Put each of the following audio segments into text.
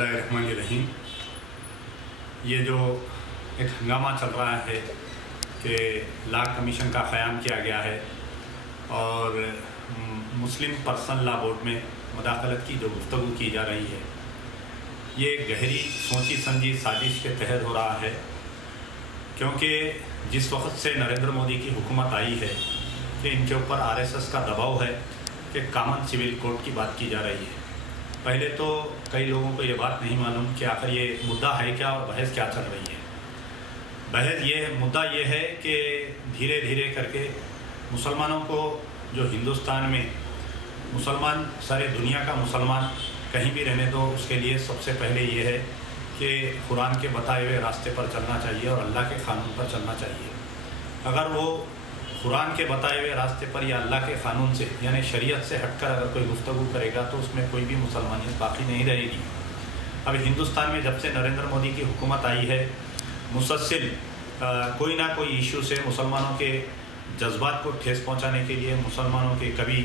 बिस्मिल्लाहिर्रहमानिर्रहीम। ये जो एक हंगामा चल रहा है कि लॉ कमीशन का क़याम किया गया है और मुस्लिम पर्सनल लॉ बोर्ड में मुदाखलत की जो गुफ्तगू की जा रही है, ये गहरी सोची समझी साजिश के तहत हो रहा है। क्योंकि जिस वक्त से नरेंद्र मोदी की हुकूमत आई है कि इनके ऊपर आरएसएस का दबाव है कि कॉमन सिविल कोड की बात की जा रही है। पहले तो कई लोगों को ये बात नहीं मालूम कि आखिर ये मुद्दा है क्या और बहस क्या चल रही है। मुद्दा ये है कि धीरे धीरे करके मुसलमानों को, जो हिंदुस्तान में मुसलमान, सारे दुनिया का मुसलमान कहीं भी रहने दो, उसके लिए सबसे पहले ये है कि कुरान के बताए हुए रास्ते पर चलना चाहिए और अल्लाह के क़ानून पर चलना चाहिए। अगर वो कुरान के बताए हुए रास्ते पर या अल्लाह के क़ानून से यानी शरीयत से हटकर अगर कोई गुफ्तगू करेगा तो उसमें कोई भी मुसलमानियत बाकी नहीं रहेगी। अब हिंदुस्तान में जब से नरेंद्र मोदी की हुकूमत आई है, मुसलसल कोई ना कोई इशू से मुसलमानों के जज्बात को ठेस पहुंचाने के लिए मुसलमानों के, कभी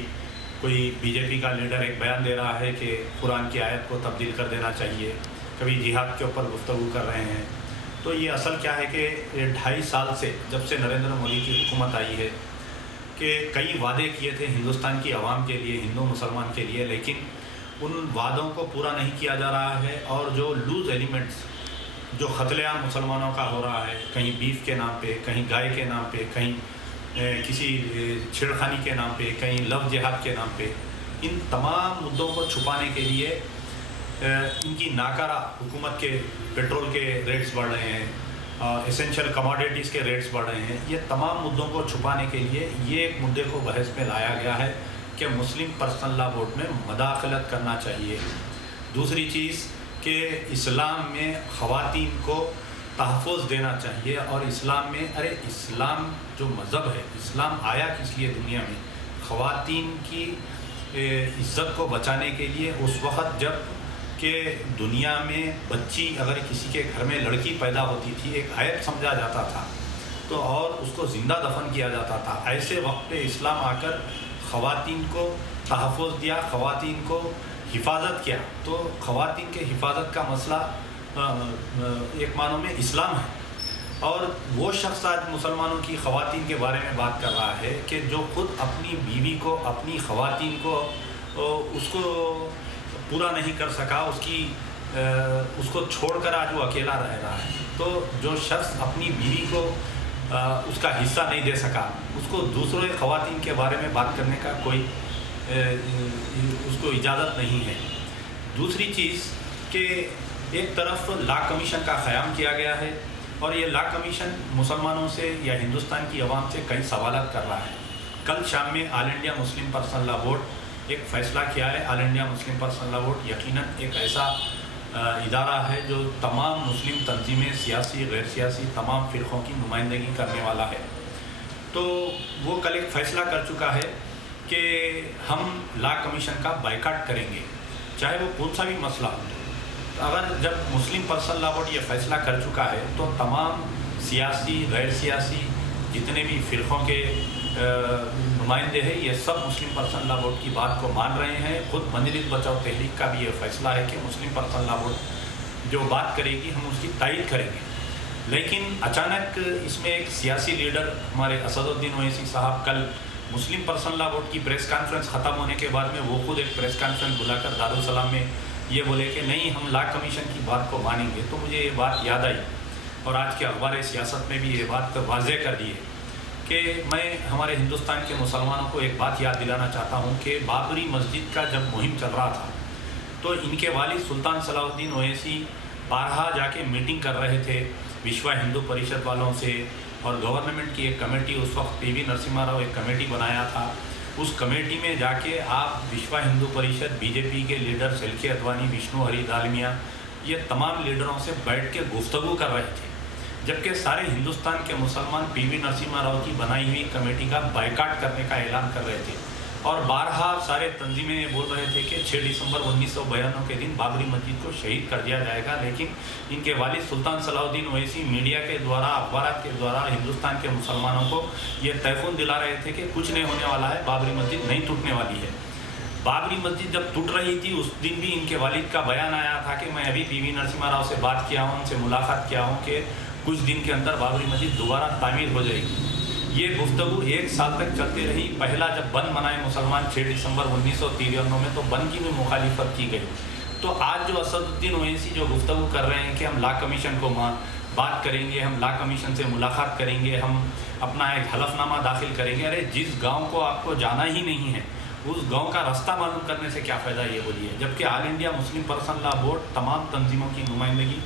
कोई बीजेपी का लीडर एक बयान दे रहा है कि कुरान की आयत को तब्दील कर देना चाहिए, कभी जिहाद के ऊपर गुफ्तगू कर रहे हैं। तो ये असल क्या है कि 2.5 साल से जब से नरेंद्र मोदी की हुकूमत आई है कि कई वादे किए थे हिंदुस्तान की आवाम के लिए, हिंदू मुसलमान के लिए, लेकिन उन वादों को पूरा नहीं किया जा रहा है। और जो लूज़ एलिमेंट्स, जो क़त्ल-ए-आम मुसलमानों का हो रहा है, कहीं बीफ के नाम पे, कहीं गाय के नाम पे, कहीं किसी छेड़खानी के नाम पे, कहीं लव जिहाद के नाम पे, इन तमाम मुद्दों को छुपाने के लिए इनकी नाकारा हुकूमत के पेट्रोल के रेट्स बढ़ रहे हैं, एसेंशियल कमोडिटीज़ के रेट्स बढ़ रहे हैं। ये तमाम मुद्दों को छुपाने के लिए ये एक मुद्दे को बहस में लाया गया है कि मुस्लिम पर्सनल लॉ बोर्ड में मुदाखलत करना चाहिए। दूसरी चीज़ कि इस्लाम में ख़वातीन को तहफ़्फ़ुज़ देना चाहिए और इस्लाम में, अरे इस्लाम जो मज़हब है, इस्लाम आया किस लिए दुनिया में? ख़वातीन की इज़्ज़त को बचाने के लिए। उस वक़्त जब कि दुनिया में बच्ची, अगर किसी के घर में लड़की पैदा होती थी, एक ऐब समझा जाता था तो और उसको ज़िंदा दफन किया जाता था। ऐसे वक्त पे इस्लाम आकर ख़वातीन को तहफ़्फ़ुज़ दिया, ख़वातीन को हिफाजत किया। तो ख़वातीन के हिफाजत का मसला एक मानों में इस्लाम है। और वो शख्स आज मुसलमानों की ख़वातीन के बारे में बात कर रहा है कि जो ख़ुद अपनी बीवी को, अपनी ख़वातीन को उसको पूरा नहीं कर सका, उसको छोड़कर आज वो अकेला रह रहा है। तो जो शख्स अपनी बीवी को उसका हिस्सा नहीं दे सका, उसको दूसरे ख़वातीन के बारे में बात करने का कोई उसको इजाज़त नहीं है। दूसरी चीज़ कि एक तरफ लॉ कमीशन का क़याम किया गया है और ये लॉ कमीशन मुसलमानों से या हिंदुस्तान की आवाम से कई सवालात कर रहा है। कल शाम में all India Muslim personal law board एक फ़ैसला किया है। All India Muslim personal law board यकीनन एक ऐसा इदारा है जो तमाम मुस्लिम तंजीमें, सियासी, गैर सियासी, तमाम फ़िरक़ों की नुमाइंदगी करने वाला है। तो वो कल एक फ़ैसला कर चुका है कि हम लॉ कमीशन का बायकाट करेंगे, चाहे वो कौन सा भी मसला हो। अगर जब मुस्लिम पर्सनल लॉ बोर्ड ये फ़ैसला कर चुका है तो तमाम सियासी, गैर सियासी जितने भी फ़िरक़ों के नुमाइंदे हैं, ये सब मुस्लिम पर्सनल लॉ बोर्ड की बात को मान रहे हैं। ख़ुद मजलिस बचाओ तहरीक का भी ये फ़ैसला है कि मुस्लिम पर्सनल लॉ बोर्ड जो बात करेगी हम उसकी तायीद करेंगे। लेकिन अचानक इसमें एक सियासी लीडर हमारे असदुद्दीन ओवैसी साहब कल मुस्लिम पर्सनल लॉ बोर्ड की प्रेस कॉन्फ्रेंस ख़त्म होने के बाद में वो खुद एक प्रेस कॉन्फ्रेंस बुलाकर दारुसलाम में ये बोले कि नहीं, हम लॉ कमीशन की बात को मानेंगे। तो मुझे ये बात याद आई और आज के अखबार सियासत में भी ये बात वाज़ेह कर दी है कि मैं हमारे हिंदुस्तान के मुसलमानों को एक बात याद दिलाना चाहता हूँ कि बाबरी मस्जिद का जब मुहिम चल रहा था तो इनके वालिद सुल्तान सलाहुद्दीन ओवैसी बारहा जाके मीटिंग कर रहे थे विश्व हिंदू परिषद वालों से, और गवर्नमेंट की एक कमेटी, उस वक्त पीवी नरसिम्हा राव एक कमेटी बनाया था। उस कमेटी में जाके आप विश्व हिंदू परिषद, बीजेपी के लीडर एल.के. अडवाणी, विष्णु हरी दालमिया, ये तमाम लीडरों से बैठ के गुफ्तगू कर रहे थे, जबकि सारे हिंदुस्तान के मुसलमान पीवी नरसिम्हा राव की बनाई हुई कमेटी का बायकाट करने का ऐलान कर रहे थे। और बारहा सारे तंजीमें बोल रहे थे कि 6 दिसंबर 1992 के दिन बाबरी मस्जिद को शहीद कर दिया जाएगा। लेकिन इनके वालिद सुल्तान सलाहुद्दीन ओवैसी मीडिया के द्वारा, अखबार के द्वारा हिंदुस्तान के मुसलमानों को ये तयक़ुन दिला रहे थे कि कुछ नहीं होने वाला है, बाबरी मस्जिद नहीं टूटने वाली है। बाबरी मस्जिद जब टूट रही थी उस दिन भी इनके वालिद का बयान आया था कि मैं अभी पीवी नरसिम्हा राव से बात किया हूँ, उनसे मुलाकात किया हूँ कि कुछ दिन के अंदर बाबरी मस्जिद दोबारा तामीर हो जाएगी। ये गुफ्तगू 1 साल तक चलती रही। पहला जब बंद मनाए मुसलमान 6 दिसंबर 1993 में, तो बंद की भी मुखालिफत की गई। तो आज जो असदुद्दीन ओवैसी जो गुफ्तगू कर रहे हैं कि हम लॉ कमीशन को बात करेंगे, हम लॉ कमीशन से मुलाकात करेंगे, हम अपना एक हलफनामा दाखिल करेंगे। अरे जिस गांव को आपको जाना ही नहीं है उस गांव का रास्ता मालूम करने से क्या फ़ायदा, ये बोलिए। जबकि all India Muslim person law board तमाम तंजीमों की नुमाइंदगी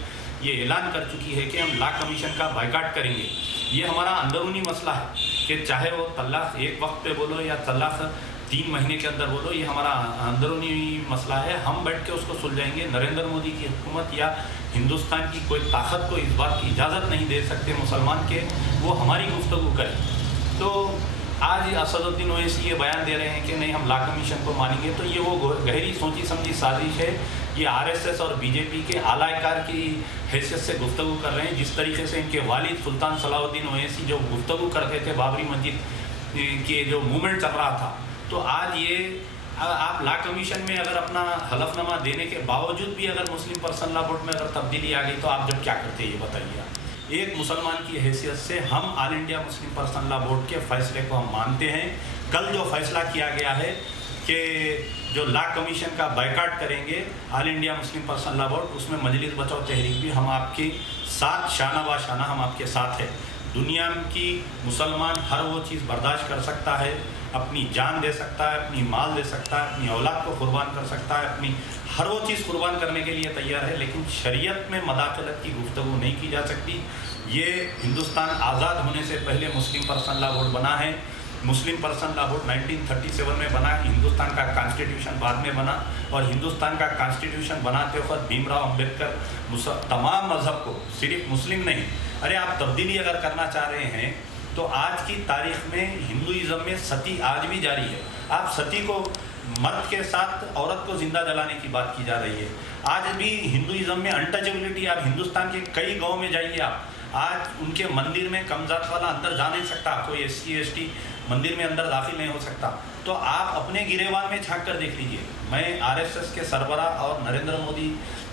ये ऐलान कर चुकी है कि हम लॉ कमीशन का बायकाट करेंगे। ये हमारा अंदरूनी मसला है कि चाहे वो तलाक एक वक्त पे बोलो या तलाक 3 महीने के अंदर बोलो, ये हमारा अंदरूनी मसला है। हम बैठ के उसको सुलझाएंगे। नरेंद्र मोदी की हुकूमत या हिंदुस्तान की कोई ताकत को इस बात की इजाज़त नहीं दे सकते मुसलमान के वो हमारी गुफ्तगू करें। तो आज असदुद्दीन ओवैसी ये बयान दे रहे हैं कि नहीं हम लॉ कमीशन को मानेंगे, तो ये वो गहरी सोची समझी साजिश है। ये आरएसएस और बीजेपी के आलाकार की हैसियत से गुफ्तगू कर रहे हैं। जिस तरीके से इनके वालिद सुल्तान सलाहुद्दीन ओवैसी जो गुफ्तगू करते थे बाबरी मस्जिद के जो मूवमेंट चल रहा था, तो आज ये आप लॉ कमीशन में अगर अपना हलफनामा देने के बावजूद भी अगर मुस्लिम पर्सन लॉ बोर्ड में अगर तब्दीली आ गई तो आप जब क्या करते हैं ये बताइए। एक मुसलमान की हैसियत से हम all India Muslim person law board के फैसले को हम मानते हैं। कल जो फैसला किया गया है कि जो लॉ कमीशन का बायकाट करेंगे all India Muslim person law board, उसमें मजलिस बचाओ तहरीक भी हम आपके साथ शाना बा शाना हम आपके साथ है। दुनिया की मुसलमान हर वो चीज़ बर्दाश्त कर सकता है, अपनी जान दे सकता है, अपनी माल दे सकता है, अपनी औलाद को कुर्बान कर सकता है, अपनी हर वो चीज़ कुर्बान करने के लिए तैयार है, लेकिन शरीयत में मदाखलत की गुफ्तगू नहीं की जा सकती। ये हिंदुस्तान आज़ाद होने से पहले मुस्लिम पर्सन लॉ बोर्ड बना है। मुस्लिम पर्सन लॉ बोर्ड 1937 में बना। हिंदुस्तान का कॉन्स्टिट्यूशन बाद में बना, और हिंदुस्तान का कॉन्स्टिट्यूशन बनाते वक्त भीमराव अम्बेडकर तमाम मज़हब को, सिर्फ मुस्लिम नहीं, अरे आप तब्दीली अगर करना चाह रहे हैं तो आज की तारीख में हिंदुइज़्म में सती आज भी जारी है। आप सती को मर्द के साथ औरत को जिंदा जलाने की बात की जा रही है। आज भी हिंदुइज़्म में अनटचेबिलिटी, आप हिंदुस्तान के कई गाँव में जाइए, आप आज उनके मंदिर में कम जात वाला अंदर जा नहीं सकता, कोई SC ST मंदिर में अंदर दाखिल नहीं हो सकता। तो आप अपने गिरेबान में झांक कर देख लीजिए। मैं RSS के सरबराह और नरेंद्र मोदी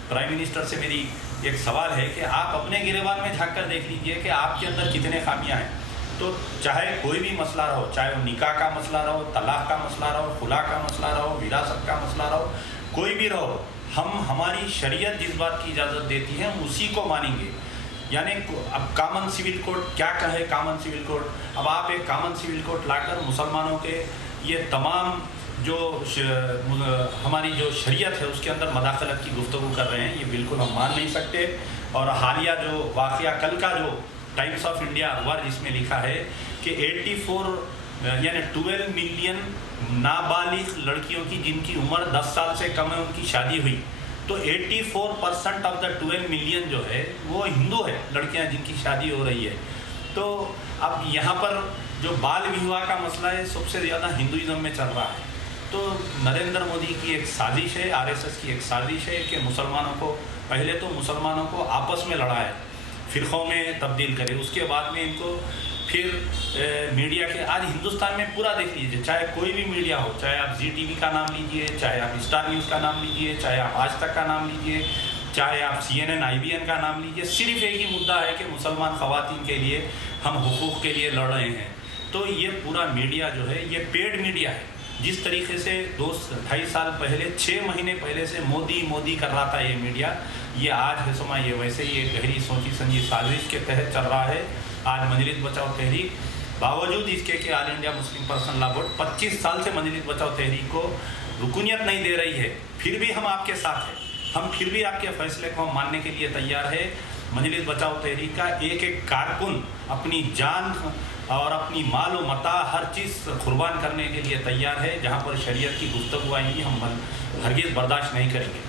प्राइम मिनिस्टर से मेरी एक सवाल है कि आप अपने गिरेबान में झांक कर देख लीजिए कि आपके अंदर कितने खामियां हैं। तो चाहे कोई भी मसला रहो, चाहे वो निकाह का मसला रहो, तलाक का मसला रहो, खुला का मसला रहो, विरासत का मसला रहो, कोई भी रहो, हम हमारी शरीयत जिस बात की इजाज़त देती है हम उसी को मानेंगे। यानी अब कॉमन सिविल कोड क्या कहे, कॉमन सिविल कोड, अब आप एक कॉमन सिविल कोड लाकर मुसलमानों के ये तमाम जो हमारी जो शरीयत है उसके अंदर मदाखलत की गुफ्तगू कर रहे हैं, ये बिल्कुल हम मान नहीं सकते। और हालिया जो वाक़या कल का जो टाइम्स ऑफ इंडिया अखबार जिसमें लिखा है कि 84 यानी 12 मिलियन नाबालिग लड़कियों की जिनकी उम्र 10 साल से कम है उनकी शादी हुई, तो 84% ऑफ द 12 मिलियन जो है वो हिंदू है, लड़कियां जिनकी शादी हो रही है। तो अब यहाँ पर जो बाल विवाह का मसला है सबसे ज़्यादा हिंदुइज़्म में चल रहा है। तो नरेंद्र मोदी की एक साजिश है, RSS की एक साजिश है कि मुसलमानों को पहले तो मुसलमानों को आपस में लड़ाए, फ़िरक़ों में तब्दील करे, उसके बाद में इनको फिर मीडिया के आज हिंदुस्तान में पूरा देख लीजिए, चाहे कोई भी मीडिया हो, चाहे आप ZTV का नाम लीजिए, चाहे आप स्टार न्यूज़ का नाम लीजिए, चाहे आप आज तक का नाम लीजिए, चाहे आप CNN IBN का नाम लीजिए, सिर्फ एक ही मुद्दा है कि मुसलमान ख़वातीन के लिए हम हुकूक़ के लिए लड़ रहे हैं। तो ये पूरा मीडिया जो है ये पेड मीडिया है। जिस तरीके से 2-2.5 साल पहले 6 महीने पहले से मोदी मोदी कर रहा था ये मीडिया, ये आज है समा ये वैसे ही एक गहरी सोची समझी साजिश के तहत चल रहा है। आज मजलिस बचाओ तहरीक बावजूद इसके कि all India Muslim person law board 25 साल से मजलिस बचाओ तहरीक को रुकनियत नहीं दे रही है, फिर भी हम आपके साथ हैं, हम फिर भी आपके फैसले को हम मानने के लिए तैयार है। मजलिस बचाओ तहरीक का एक एक कारकुन अपनी जान और अपनी माल व मता हर चीज़ कुर्बान करने के लिए तैयार है। जहाँ पर शरीयत की गुफ्तगू आएंगी हम हरगिज़ बर्दाश्त नहीं करेंगे।